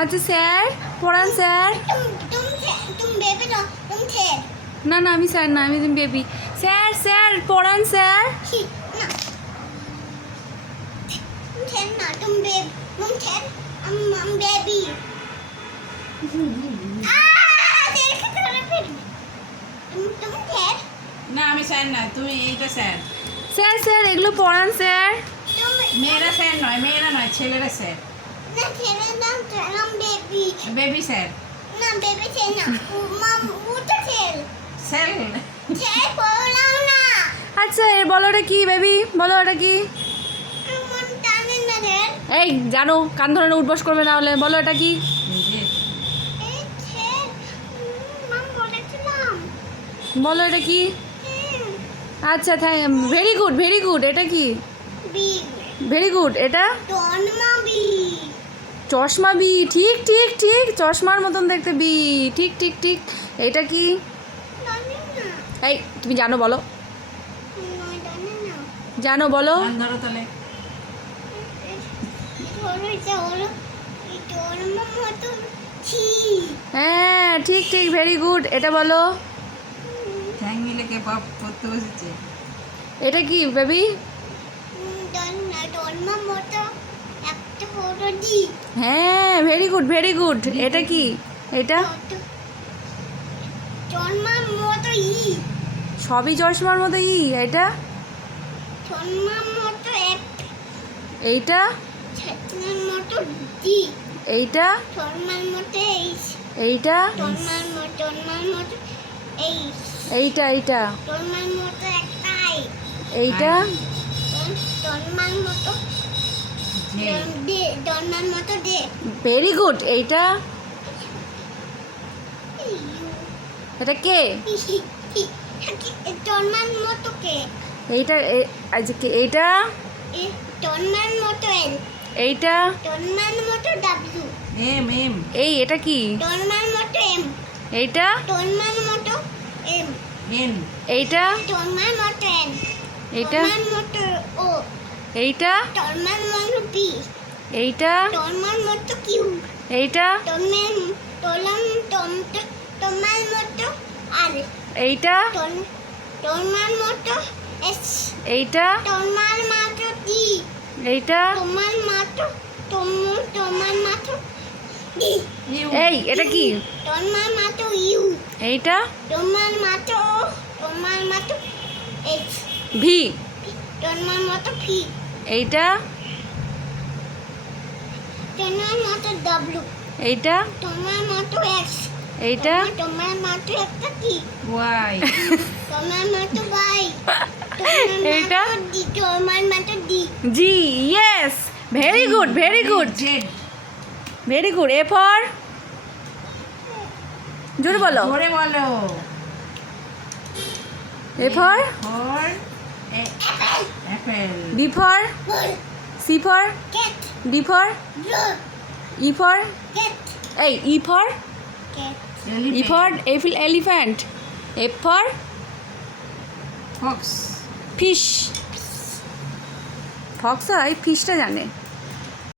আচ্ছা স্যার পড়ান স্যার। না না আমি স্যার না, আমি তুমি বেবি। স্যার স্যার পড়ান স্যার। না আমি স্যার না, তুমি এইটা স্যার। স্যার স্যার এগুলো পড়ান স্যার। মেয়েরা স্যার নয়, মেয়েরা নয়, ছেলেরা স্যার। Baby sir. স্যার আচ্ছা বলো এটা কি বেবি, বলো এটা কি? এই জানো কান ধরে উঠবস করবে না হলে, বলো এটা কি? বলো এটা কি? আচ্ছা ভেরি গুড ভেরি গুড। এটা কি? Very good. এটা চশমা বি। ঠিক ঠিক ঠিক, চশমার মতন দেখতে বি। ঠিক ঠিক ঠিক। এটা কি? এই তুমি জানো বলো, জানো বলো। ধরো তাহলে। হ্যাঁ ঠিক ঠিক ভেরি গুড। এটা বলো। ঠ্যাং মিলে কে পাপ করতে বসেছে। এটা কি বেবি? হ্যাঁ ভেরি গুড ভেরি গুড। এটা কি? এটা সবই চশমার মতো ই। এটা এইটা এইটা এইটা এইটা এইটা এইটা ভেরি গুড। এইটা এটা কে? এইটা আচ্ছা কে এইটা? এইটা এম এম। এই এটা কি? এইটা এন। এইটা এইটা এইটা এইটা এইটা এইটা এইটা এইটা এই এটা কি? এইটা ভি। এইটা এইটা এইটা ওয়াই। এইটা G. Yes very good very good Z. Very good. A for জোরে বলো। জোরে বলো। A for for apple. B for C for D for E for এই E for E for elephant. F for fox. Fish. Fox হয় ফিশটা জানে।